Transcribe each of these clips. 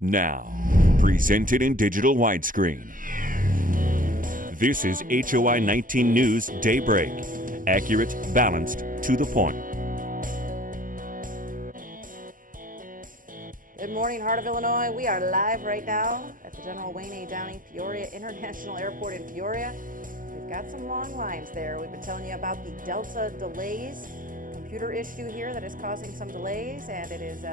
Now, presented in digital widescreen. This is HOI-19 News Daybreak. Accurate, balanced, to the point. Good morning, Heart of Illinois. We are live right now at the General Wayne A. Downing Peoria International Airport in Peoria. We've got some long lines there. We've been telling you about the Delta delays, computer issue here that is causing some delays, and it is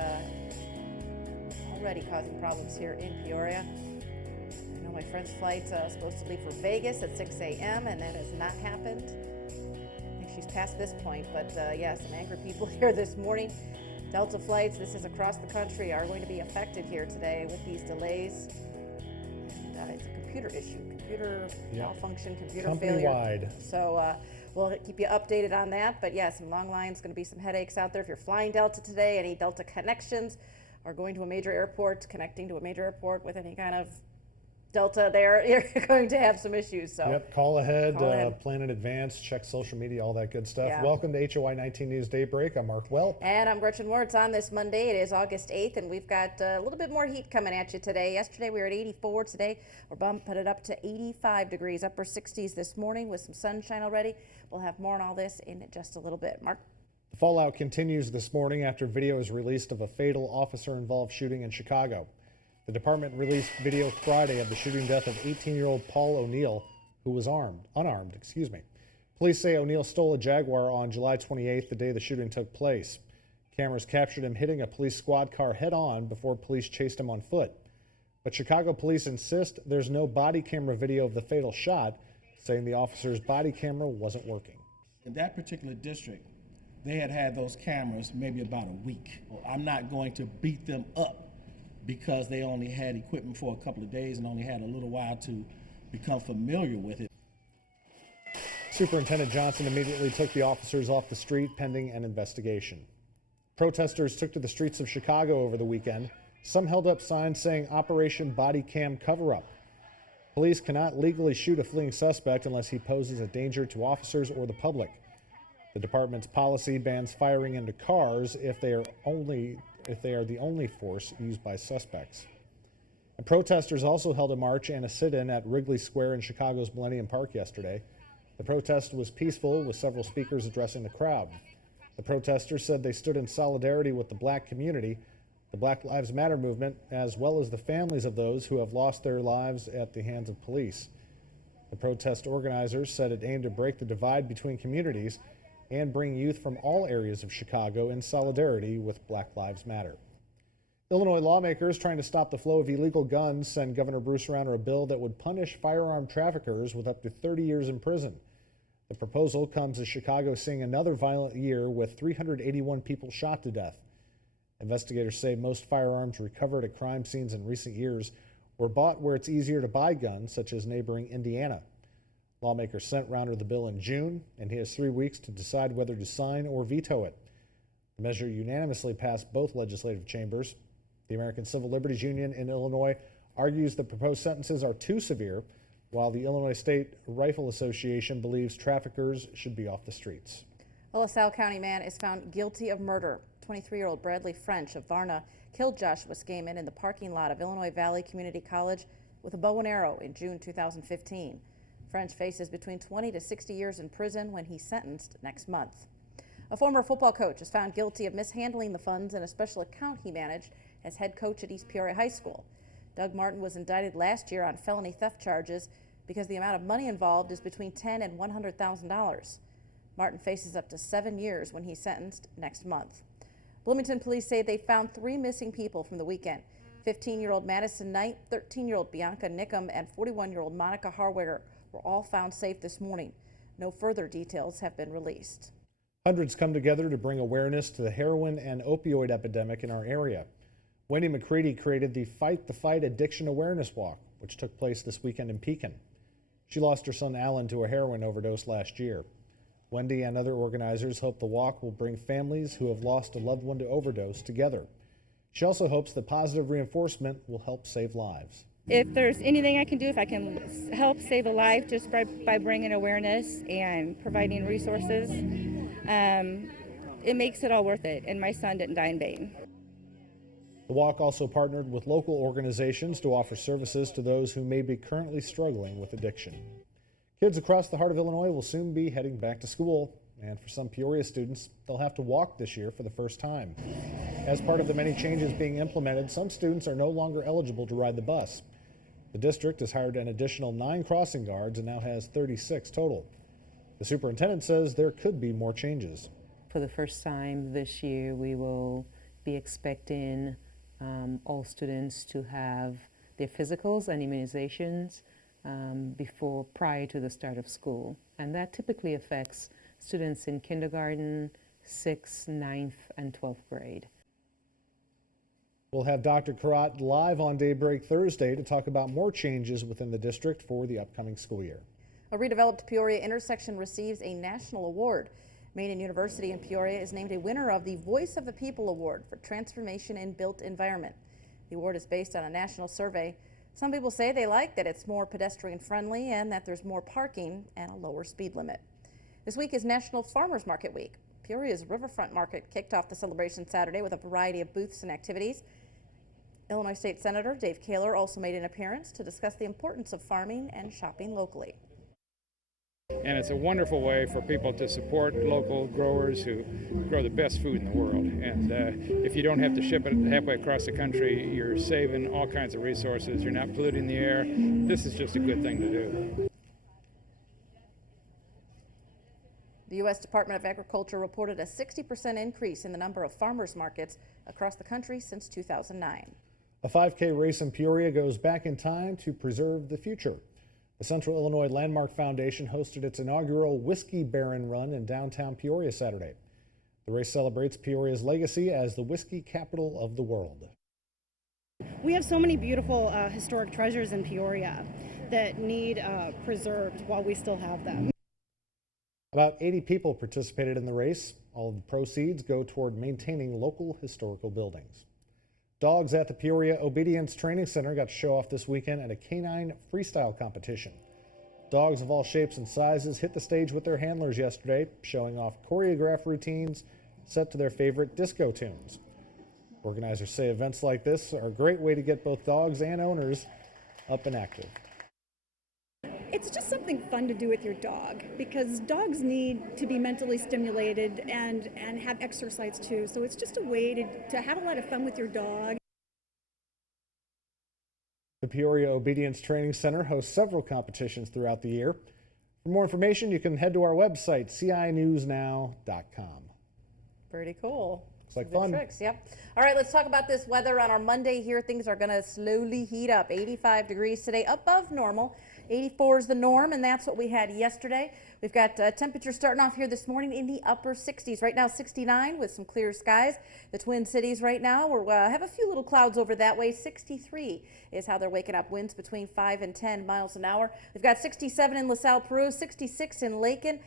already causing problems here in Peoria. I know my friend's flight's supposed to leave for Vegas at 6 a.m., and that has not happened. I think she's past this point, but yeah, some angry people here this morning. Delta flights, this is across the country, are going to be affected here today with these delays. And it's a computer issue, computer malfunction, computer failure. Company-wide. So we'll keep you updated on that. But yeah, some long lines, going to be some headaches out there. If you're flying Delta today, any Delta connections are going to a major airport, connecting to a major airport with any kind of Delta there, you're going to have some issues. So yep, call ahead, plan in advance, check social media, all that good stuff. Yeah. Welcome to HOI-19 News Daybreak. I'm Mark Welp. And I'm Gretchen Wirtz. On this Monday, it is August 8th, and we've got a little bit more heat coming at you today. Yesterday, we were at 84. Today, we're bumping it up to 85 degrees, upper 60s this morning with some sunshine already. We'll have more on all this in just a little bit. Mark? The fallout continues this morning after video is released of a fatal officer-involved shooting in Chicago. The department released video Friday of the shooting death of 18-year-old Paul O'Neill, who was unarmed. Police say O'Neill stole a Jaguar on July 28th, the day the shooting took place. Cameras captured him hitting a police squad car head-on before police chased him on foot. But Chicago police insist there's no body camera video of the fatal shot, saying the officer's body camera wasn't working. In that particular district, they had those cameras maybe about a week. Well, I'm not going to beat them up because they only had equipment for a couple of days and only had a little while to become familiar with it. Superintendent Johnson immediately took the officers off the street pending an investigation. Protesters took to the streets of Chicago over the weekend. Some held up signs saying Operation Body Cam Cover-Up. Police cannot legally shoot a fleeing suspect unless he poses a danger to officers or the public. The department's policy bans firing into cars if they are the only force used by suspects. And protesters also held a march and a sit-in at Wrigley Square in Chicago's Millennium Park yesterday. The protest was peaceful, with several speakers addressing the crowd. The protesters said they stood in solidarity with the black community, the Black Lives Matter movement, as well as the families of those who have lost their lives at the hands of police. The protest organizers said it aimed to break the divide between communities and bring youth from all areas of Chicago in solidarity with Black Lives Matter. Illinois lawmakers trying to stop the flow of illegal guns send Governor Bruce Rauner a bill that would punish firearm traffickers with up to 30 years in prison. The proposal comes as Chicago seeing another violent year with 381 people shot to death. Investigators say most firearms recovered at crime scenes in recent years were bought where it's easier to buy guns, such as neighboring Indiana. Lawmakers sent Rauner the bill in June, and he has 3 weeks to decide whether to sign or veto it. The measure unanimously passed both legislative chambers. The American Civil Liberties Union in Illinois argues the proposed sentences are too severe, while the Illinois State Rifle Association believes traffickers should be off the streets. A LaSalle County man is found guilty of murder. 23-year-old Bradley French of Varna killed Joshua Skaman in the parking lot of Illinois Valley Community College with a bow and arrow in June 2015. French faces between 20 to 60 years in prison when he's sentenced next month. A former football coach is found guilty of mishandling the funds in a special account he managed as head coach at East Peoria High School. Doug Martin was indicted last year on felony theft charges because the amount of money involved is between $10,000 and $100,000. Martin faces up to 7 years when he's sentenced next month. Bloomington police say they found 3 missing people from the weekend. 15-year-old Madison Knight, 13-year-old Bianca Nickum, and 41-year-old Monica Harwager were all found safe this morning. No further details have been released. Hundreds come together to bring awareness to the heroin and opioid epidemic in our area. Wendy McCready created the Fight the Fight Addiction Awareness Walk, which took place this weekend in Pekin. She lost her son Alan to a heroin overdose last year. Wendy and other organizers hope the walk will bring families who have lost a loved one to overdose together. She also hopes that positive reinforcement will help save lives. If there's anything I can do, if I can help save a life just by bringing awareness and providing resources, it makes it all worth it. And my son didn't die in vain. The walk also partnered with local organizations to offer services to those who may be currently struggling with addiction. Kids across the heart of Illinois will soon be heading back to school, and for some Peoria students, they'll have to walk this year for the first time. As part of the many changes being implemented, some students are no longer eligible to ride the bus. The district has hired an additional 9 crossing guards and now has 36 total. The superintendent says there could be more changes. For the first time this year, we will be expecting all students to have their physicals and immunizations prior to the start of school. And that typically affects students in kindergarten, 6th, 9th, and 12th grade. We'll have Dr. Karat live on Daybreak Thursday to talk about more changes within the district for the upcoming school year. A redeveloped Peoria intersection receives a national award. Maine University in Peoria is named a winner of the Voice of the People Award for Transformation in Built Environment. The award is based on a national survey. Some people say they like that it's more pedestrian friendly and that there's more parking and a lower speed limit. This week is National Farmers Market Week. Peoria's Riverfront Market kicked off the celebration Saturday with a variety of booths and activities. Illinois State Senator Dave Kaler also made an appearance to discuss the importance of farming and shopping locally. And it's a wonderful way for people to support local growers who grow the best food in the world. And if you don't have to ship it halfway across the country, you're saving all kinds of resources. You're not polluting the air. This is just a good thing to do. The U.S. Department of Agriculture reported a 60% increase in the number of farmers markets across the country since 2009. A 5K race in Peoria goes back in time to preserve the future. The Central Illinois Landmark Foundation hosted its inaugural Whiskey Baron Run in downtown Peoria Saturday. The race celebrates Peoria's legacy as the whiskey capital of the world. We have so many beautiful historic treasures in Peoria that need preserved while we still have them. About 80 people participated in the race. All of the proceeds go toward maintaining local historical buildings. Dogs at the Peoria Obedience Training Center got to show off this weekend at a canine freestyle competition. Dogs of all shapes and sizes hit the stage with their handlers yesterday, showing off choreographed routines set to their favorite disco tunes. Organizers say events like this are a great way to get both dogs and owners up and active. It's just something fun to do with your dog because dogs need to be mentally stimulated and have exercise too. So it's just a way to have a lot of fun with your dog. The Peoria Obedience Training Center hosts several competitions throughout the year. For more information, you can head to our website, cinewsnow.com. Pretty cool. Looks like Good fun. tricks, yep. All right, let's talk about this weather on our Monday here. Things are going to slowly heat up. 85 degrees today, above normal. 84 is the norm, and that's what we had yesterday. We've got temperatures starting off here this morning in the upper 60s. Right now, 69 with some clear skies. The Twin Cities right now, we have a few little clouds over that way. 63 is how they're waking up. Winds between 5 and 10 miles an hour. We've got 67 in LaSalle, Peru, 66 in Lincoln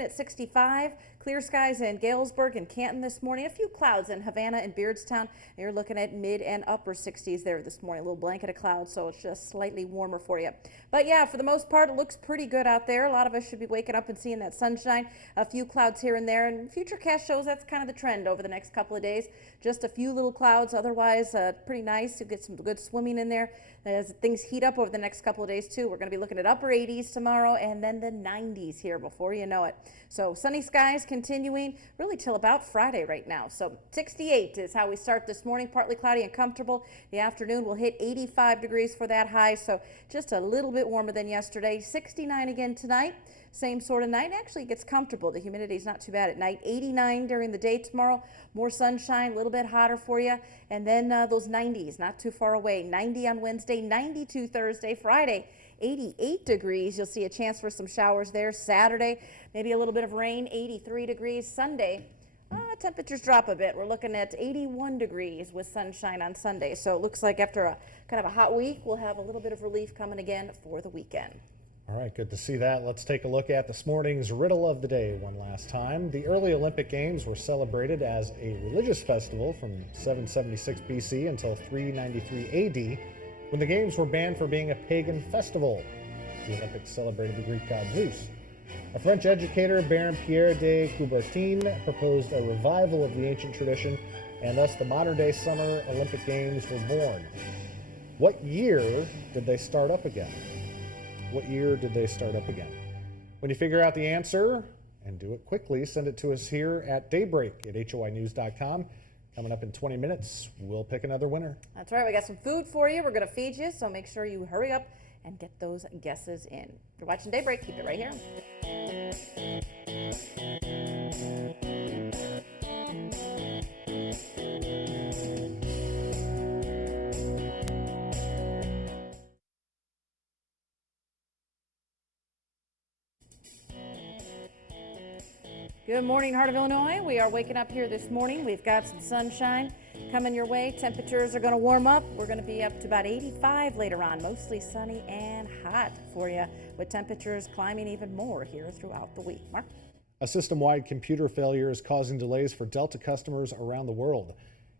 at 65. Clear skies in Galesburg and Canton this morning. A few clouds in Havana and Beardstown. You're looking at mid and upper 60s there this morning. A little blanket of clouds, so it's just slightly warmer for you. But yeah, for the most part, it looks pretty good out there. A lot of us should be waking up and seeing that sunshine. A few clouds here and there, and Futurecast shows that's kind of the trend over the next couple of days. Just a few little clouds, otherwise pretty nice. You get some good swimming in there as things heat up over the next couple of days too. We're going to be looking at upper 80s tomorrow and then the 90s here before you know it. So sunny skies continuing really till about Friday right now. So 68 is how we start this morning, partly cloudy and comfortable. The afternoon will hit 85 degrees for that high, so just a little bit warmer than yesterday. 69 again tonight. Same sort of night. Actually, it gets comfortable. The humidity is not too bad at night. 89 during the day tomorrow. More sunshine, a little bit hotter for you. And then those 90s, not too far away. 90 on Wednesday, 92 Thursday, Friday. 88 degrees. You'll see a chance for some showers there. Saturday, maybe a little bit of rain. 83 degrees. Sunday, temperatures drop a bit. We're looking at 81 degrees with sunshine on Sunday. So it looks like after a kind of a hot week, we'll have a little bit of relief coming again for the weekend. All right, good to see that. Let's take a look at this morning's riddle of the day one last time. The early Olympic Games were celebrated as a religious festival from 776 BC until 393 AD, when the Games were banned for being a pagan festival. The Olympics celebrated the Greek god Zeus. A French educator, Baron Pierre de Coubertin, proposed a revival of the ancient tradition and thus the modern-day Summer Olympic Games were born. What year did they start up again? What year did they start up again? When you figure out the answer, and do it quickly, send it to us here at Daybreak at HOInews.com. Coming up in 20 minutes, we'll pick another winner. That's right. We got some food for you. We're going to feed you, so make sure you hurry up and get those guesses in. If you're watching Daybreak, keep it right here. Good morning, Heart of Illinois. We are waking up here this morning. We've got some sunshine coming your way. Temperatures are going to warm up. We're going to be up to about 85 later on, mostly sunny and hot for you, with temperatures climbing even more here throughout the week. Mark? A system-wide computer failure is causing delays for Delta customers around the world.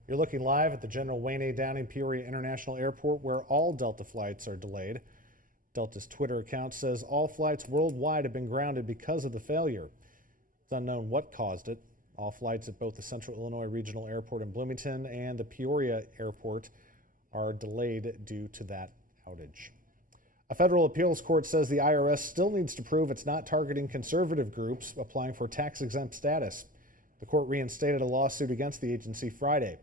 You're looking live at the General Wayne A. Downing Peoria International Airport, where all Delta flights are delayed. Delta's Twitter account says all flights worldwide have been grounded because of the failure. It's unknown what caused it. All flights at both the Central Illinois Regional Airport in Bloomington and the Peoria Airport are delayed due to that outage. A federal appeals court says the IRS still needs to prove it's not targeting conservative groups applying for tax-exempt status. The court reinstated a lawsuit against the agency Friday.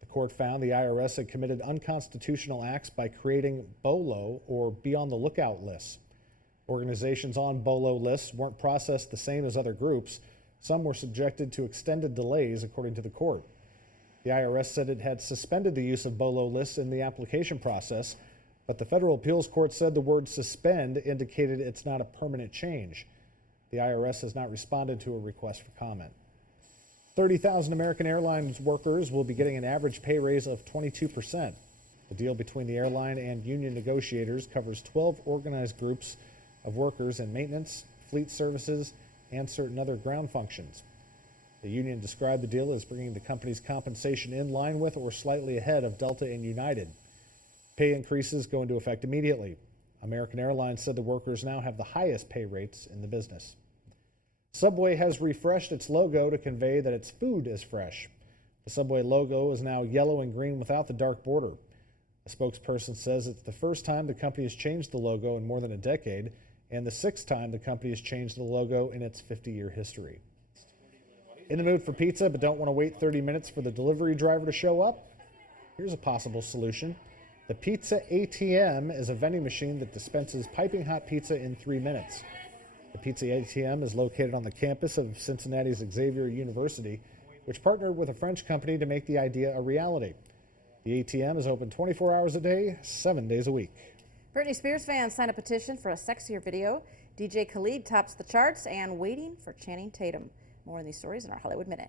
The court found the IRS had committed unconstitutional acts by creating BOLO, or Be on the Lookout lists. Organizations on BOLO lists weren't processed the same as other groups. Some were subjected to extended delays, according to the court. The IRS said it had suspended the use of BOLO lists in the application process, but the federal appeals court said the word suspend indicated it's not a permanent change. The IRS has not responded to a request for comment. 30,000 American Airlines workers will be getting an average pay raise of 22%. The deal between the airline and union negotiators covers 12 organized groups of workers in maintenance, fleet services, and certain other ground functions. The union described the deal as bringing the company's compensation in line with or slightly ahead of Delta and United. Pay increases go into effect immediately. American Airlines said the workers now have the highest pay rates in the business. Subway has refreshed its logo to convey that its food is fresh. The Subway logo is now yellow and green without the dark border. A spokesperson says it's the first time the company has changed the logo in more than a decade, and the 6th time the company has changed the logo in its 50-year history. In the mood for pizza, but don't want to wait 30 minutes for the delivery driver to show up? Here's a possible solution. The Pizza ATM is a vending machine that dispenses piping hot pizza in 3 minutes. The Pizza ATM is located on the campus of Cincinnati's Xavier University, which partnered with a French company to make the idea a reality. The ATM is open 24 hours a day, 7 days a week. Britney Spears fans signed a petition for a sexier video. DJ Khaled tops the charts, and waiting for Channing Tatum. More on these stories in our Hollywood Minute.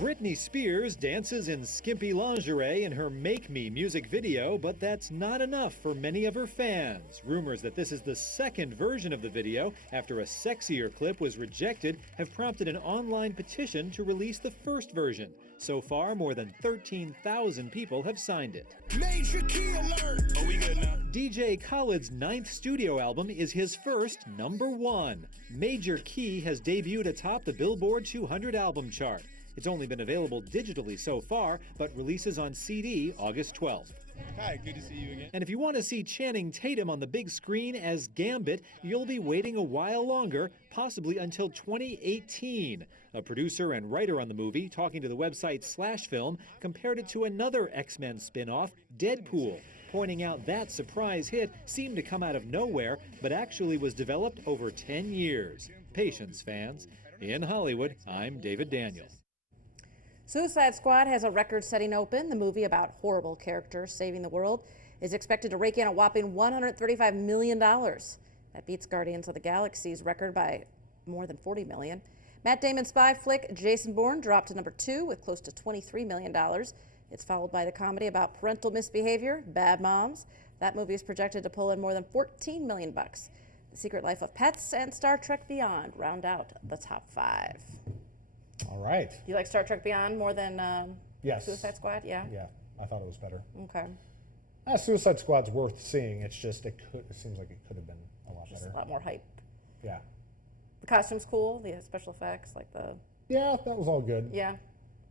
Britney Spears dances in skimpy lingerie in her Make Me music video, but that's not enough for many of her fans. Rumors that this is the second version of the video, after a sexier clip was rejected, have prompted an online petition to release the first version. So far, more than 13,000 people have signed it. Major key alert! Are we good now? DJ Khaled's 9th studio album is his first #1. Major Key has debuted atop the Billboard 200 album chart. It's only been available digitally so far, but releases on CD August 12th. Hi, good to see you again. And if you want to see Channing Tatum on the big screen as Gambit, you'll be waiting a while longer, possibly until 2018. A producer and writer on the movie, talking to the website /Film, compared it to another X-Men spin-off, Deadpool, pointing out that surprise hit seemed to come out of nowhere, but actually was developed over 10 years. Patience, fans. In Hollywood, I'm David Daniel. Suicide Squad has a record-setting open. The movie about horrible characters saving the world is expected to rake in a whopping $135 million. That beats Guardians of the Galaxy's record by more than $40 million. Matt Damon's spy flick Jason Bourne dropped to #2 with close to $23 million. It's followed by the comedy about parental misbehavior, Bad Moms. That movie is projected to pull in more than $14 million. The Secret Life of Pets and Star Trek Beyond round out the top 5. All right. Do you like Star Trek Beyond more than Yes. Suicide Squad? Yeah. Yeah, I thought it was better. Okay. Suicide Squad's worth seeing. It's just it seems like it could have been a lot Just better. a lot more hype. Yeah. The costume's cool. The special effects, like the Yeah, that was all good. Yeah.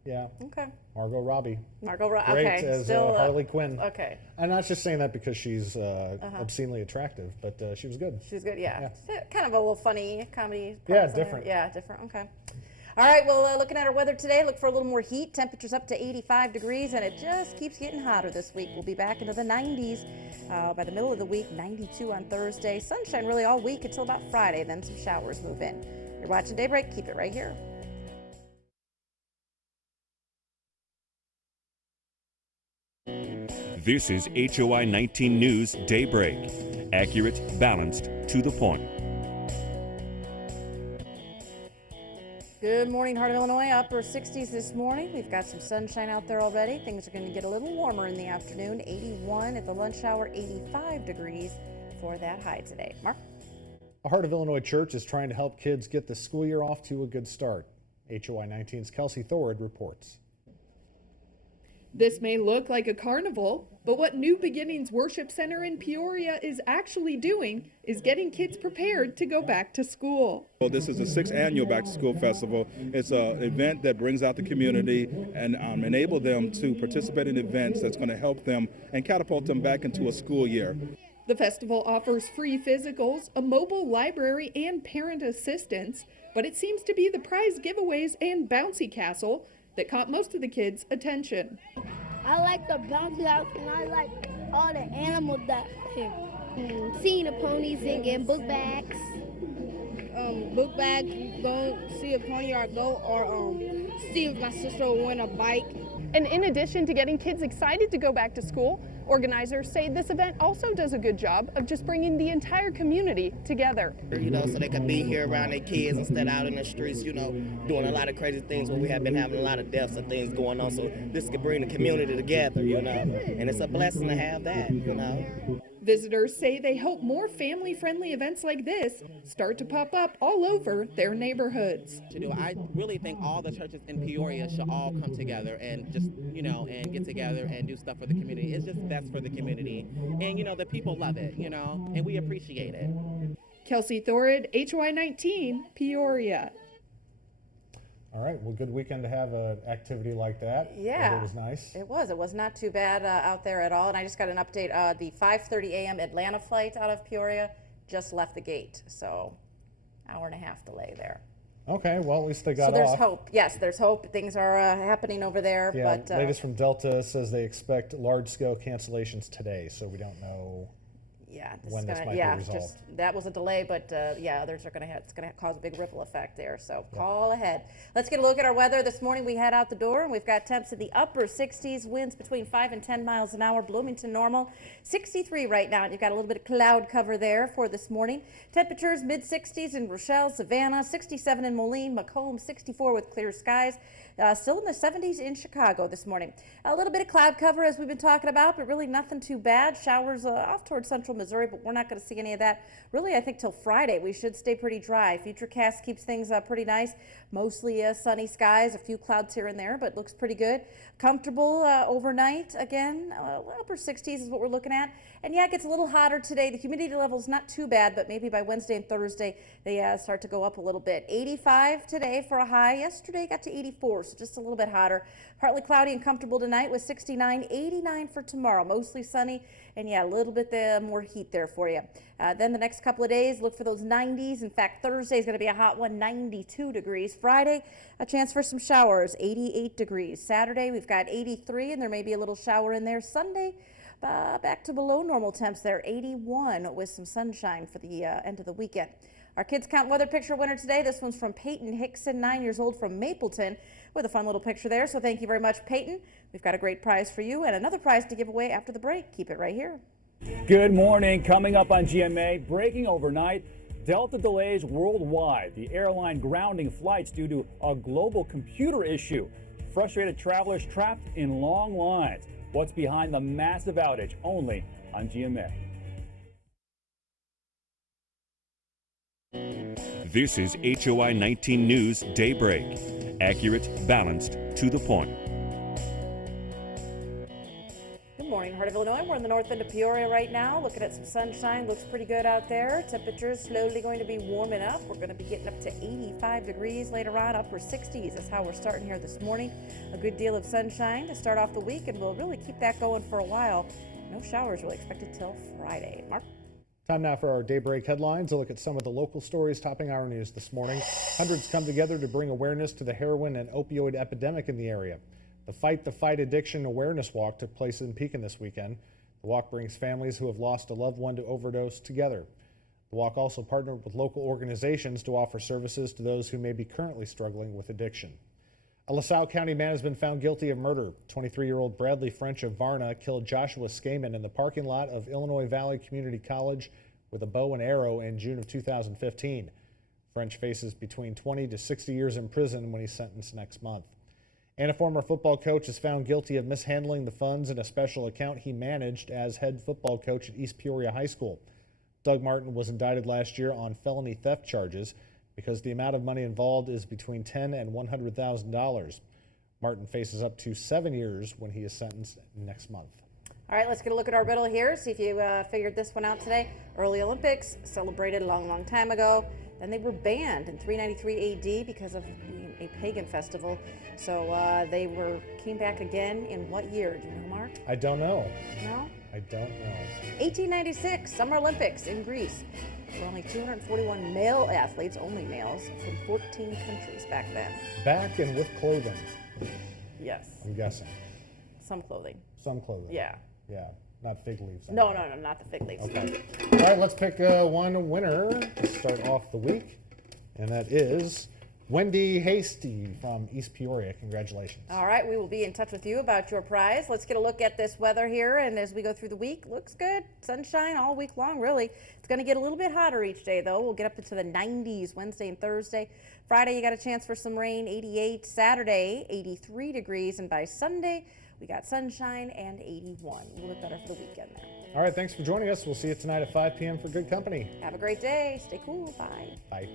Yeah. Okay. Margot Robbie. Margot Robbie. Great Okay. as Still Harley Quinn. Okay. I'm not just saying that because she's obscenely attractive, but she was good. She was good. Yeah. Kind of a little funny comedy. Yeah, parts in there. different. Yeah, different. Okay. All right, well, looking at our weather today, look for a little more heat. Temperatures up to 85 degrees, and it just keeps getting hotter this week. We'll be back into the 90s by the middle of the week, 92 on Thursday. Sunshine really all week until about Friday, then some showers move in. You're watching Daybreak. Keep it right here. This is HOI-19 News Daybreak. Accurate, balanced, to the point. Good morning, Heart of Illinois. Upper 60s this morning. We've got some sunshine out there already. Things are going to get a little warmer in the afternoon. 81 at the lunch hour, 85 degrees for that high today. Mark? A Heart of Illinois church is trying to help kids get the school year off to a good start. HOI-19's Kelsey Thorud reports. This may look like a carnival, but what New Beginnings Worship Center in Peoria is actually doing is getting kids prepared to go back to school. Well, this is the 6th annual Back to School Festival. It's an event that brings out the community and enable them to participate in events that's going to help them and catapult them back into a school year. The festival offers free physicals, a mobile library, and parent assistance, but it seems to be the prize giveaways and bouncy castle that caught most of the kids' attention. I like the bouncy house and I like all the animals that here. Seeing the ponies and getting book bags. Book bag, go see a pony or go or see if my sister will win a bike. And in addition to getting kids excited to go back to school, organizers say this event also does a good job of just bringing the entire community together. You know, so they could be here around their kids instead of out in the streets, you know, doing a lot of crazy things where we have been having a lot of deaths and things going on. So this could bring the community together, you know, and it's a blessing to have that, you know. Visitors say they hope more family-friendly events like this start to pop up all over their neighborhoods. I really think all the churches in Peoria should all come together and just, you know, and get together and do stuff for the community. It's just best for the community. And, you know, the people love it, you know, and we appreciate it. Kelsey Thorud, HOI-19, Peoria. All right, well, good weekend to have an activity like that. Yeah. It was nice. It was. It was not too bad out there at all. And I just got an update. The 5:30 a.m. Atlanta flight out of Peoria just left the gate. So, hour and a half delay there. Okay, well, at least they got off. So there's hope. Yes, there's hope. Things are happening over there. Yeah, but latest from Delta says they expect large-scale cancellations today, so we don't know when this might be resolved. That was a delay, but others are going to it's going to cause a big ripple effect there. So call ahead. Let's get a look at our weather this morning. We head out the door and we've got temps in the upper 60s, winds between 5 and 10 miles an hour. Bloomington normal, 63 right now. And you've got a little bit of cloud cover there for this morning. Temperatures mid 60s in Rochelle, Savannah, 67 in Moline, Macomb, 64 with clear skies. Still in the 70s in Chicago this morning. A little bit of cloud cover as we've been talking about, but really nothing too bad. Showers off towards central Missouri, but we're not going to see any of that. Really, I think till Friday we should stay pretty dry. Futurecast keeps things pretty nice. Mostly sunny skies, a few clouds here and there, but looks pretty good. Comfortable overnight again. Upper 60s is what we're looking at. And yeah, it gets a little hotter today. The humidity level is not too bad, but maybe by Wednesday and Thursday they start to go up a little bit. 85 today for a high. Yesterday got to 84, so just a little bit hotter. Partly cloudy and comfortable tonight with 69, 89 for tomorrow. Mostly sunny, and yeah, a little bit more heat there for you. Then the next couple of days, look for those 90s. In fact, Thursday is going to be a hot one, 92 degrees. Friday, a chance for some showers, 88 degrees. Saturday, we've got 83, and there may be a little shower in there. Sunday, back to below normal temps there, 81 with some sunshine for the end of the weekend. Our Kids Count weather picture winner today, this one's from Peyton Hickson, 9 years old from Mapleton, with a fun little picture there. So thank you very much, Peyton. We've got a great prize for you and another prize to give away after the break. Keep it right here. Good morning. Coming up on GMA, breaking overnight, Delta delays worldwide. The airline grounding flights due to a global computer issue. Frustrated travelers trapped in long lines. What's behind the massive outage? Only on GMA. This is HOI-19 News Daybreak. Accurate, balanced, to the point. Good morning, heart of Illinois. We're in the north end of Peoria right now. Looking at some sunshine. Looks pretty good out there. Temperatures slowly going to be warming up. We're going to be getting up to 85 degrees later on, upper 60s. That's how we're starting here this morning. A good deal of sunshine to start off the week, and we'll really keep that going for a while. No showers really expected till Friday. Mark? Time now for our Daybreak headlines. A look at some of the local stories topping our news this morning. Hundreds come together to bring awareness to the heroin and opioid epidemic in the area. The Fight Addiction Awareness Walk took place in Pekin this weekend. The walk brings families who have lost a loved one to overdose together. The walk also partnered with local organizations to offer services to those who may be currently struggling with addiction. A LaSalle County man has been found guilty of murder. 23-year-old Bradley French of Varna killed Joshua Skaman in the parking lot of Illinois Valley Community College with a bow and arrow in June of 2015. French faces between 20 to 60 years in prison when he's sentenced next month. And a former football coach is found guilty of mishandling the funds in a special account he managed as head football coach at East Peoria High School. Doug Martin was indicted last year on felony theft charges because the amount of money involved is between $10,000 and $100,000. Martin faces up to 7 years when he is sentenced next month. All right, let's get a look at our riddle here, see if you figured this one out today. Early Olympics, celebrated a long, long time ago. Then they were banned in 393 AD because of being a pagan festival. So they came back again in what year? Do you know, Mark? I don't know. No? I don't know. 1896, Summer Olympics in Greece. There were only 241 male athletes, only males, from 14 countries back then. Back and with clothing. Yes. I'm guessing. Some clothing. Some clothing. Yeah. Yeah. Not fig leaves. No, not the fig leaves. Okay. All right, let's pick one winner to start off the week, and that is Wendy Hasty from East Peoria. Congratulations. All right, we will be in touch with you about your prize. Let's get a look at this weather here, and as we go through the week, looks good. Sunshine all week long, really. It's going to get a little bit hotter each day, though. We'll get up into the 90s Wednesday and Thursday. Friday, you got a chance for some rain, 88. Saturday, 83 degrees, and by Sunday, we got sunshine and 81. A little bit better for the weekend there. All right, thanks for joining us. We'll see you tonight at 5 p.m. for Good Company. Have a great day. Stay cool. Bye. Bye.